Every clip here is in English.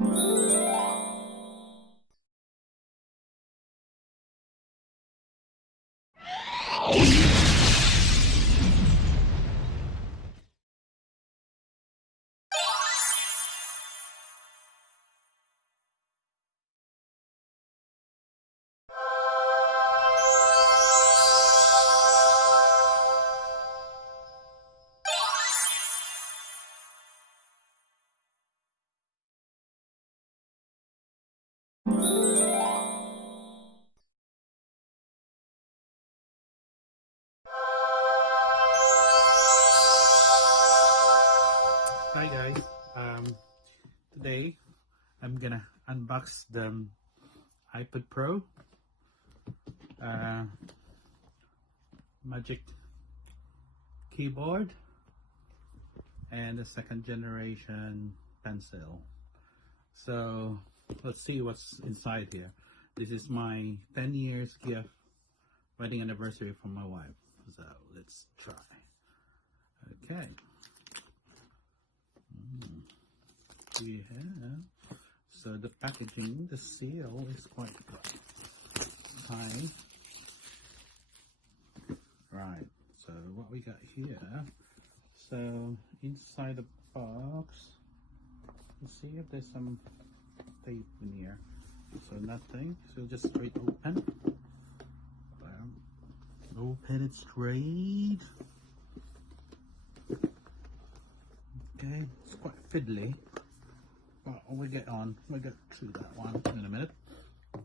Hi guys, today I'm gonna unbox the Ipadpro Magic keyboard and the second generation pencil. So let's see what's inside here. This is my 10 years gift wedding anniversary from my wife. So let's try. Okay. We have, so the packaging, the seal is quite high. Right, so what we got here, so inside the box, let's see if there's some tape in here. So nothing, so just straight open. Open it straight. Okay, it's quite fiddly. But we'll get through that one in a minute.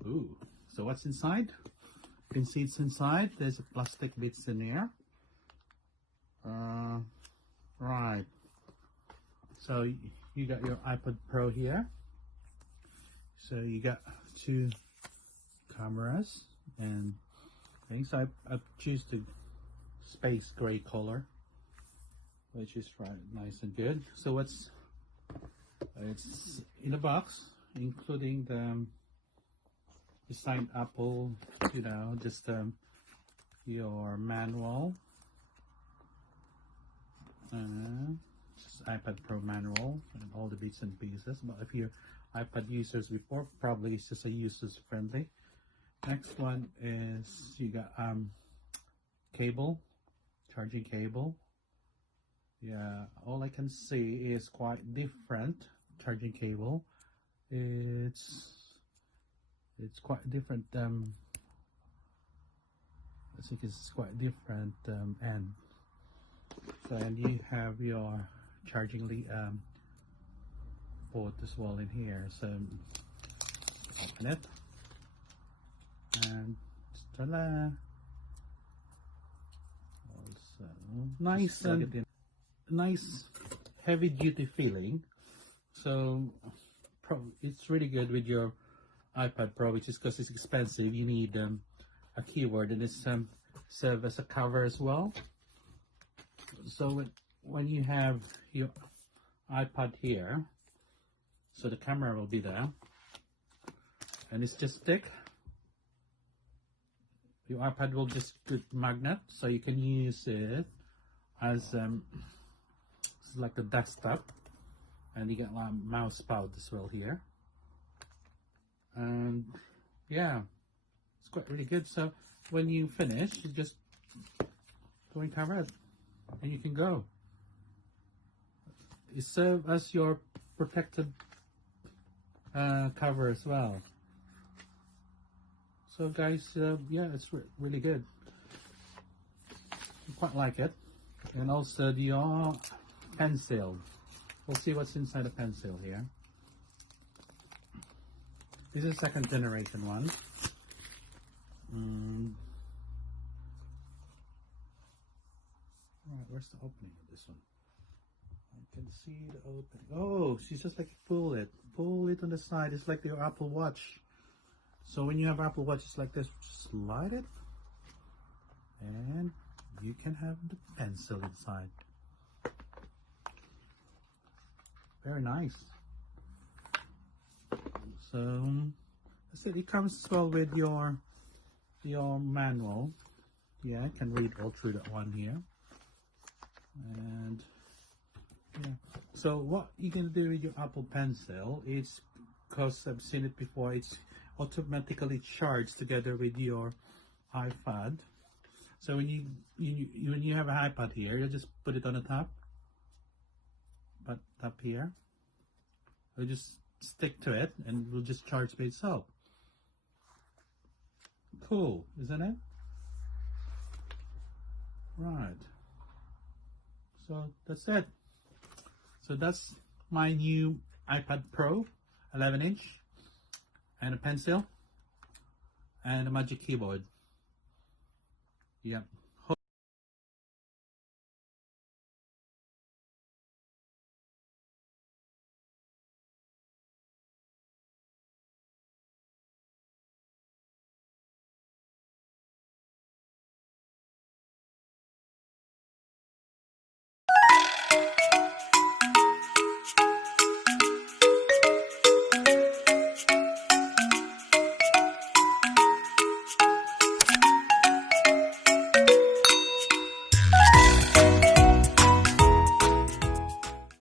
Ooh, so what's inside? You can see it's inside. There's a plastic bits in there. Right. So you got your Ipadpro here. So you got two cameras and things. So I choose the space gray color, which is right, nice and good. So it's in the box, including the signed Apple, you know, just your manual, just Ipadpro manual and all the bits and pieces. But if you're iPad users before, probably it's just a users friendly. Next one is you got cable, charging cable. Yeah, all I can see is quite different charging cable. It's quite different. I think it's quite different end. So and you have your charging port as well in here. So open it and ta-da! Also nice and nice heavy duty feeling. So it's really good with your Ipadpro, which is because it's expensive. You need a keyboard, and it's serve as a cover as well. So when you have your iPad here, so the camera will be there, and it's just stick. Your iPad will just good magnet, so you can use it as it's like the desktop, and you get like a mouse pad as well here. And yeah, it's quite really good. So when you finish, you just go and cover it, and you can go. It serves as your protected cover as well. So guys, yeah, it's really good. I quite like it. And also your pencil. We'll see what's inside the pencil here. This is second generation one. Alright, where's the opening of this one? I can see the opening. Oh, she's just like pull it on the side. It's like your Apple Watch. So when you have Apple Watch, it's like this. Just slide it, and you can have the pencil inside. Very nice. So that's it. It comes as well with your manual. Yeah, I can read all through that one here. And yeah. So what you can do with your Apple Pencil is because I've seen it before. It's automatically charged together with your iPad. So when you have an iPad here, you just put it on the top, but up here, you just stick to it, and it will just charge by itself. Cool, isn't it? Right. So that's it. So that's my new iPad Pro 11-inch, and a pencil and a Magic Keyboard. Yep.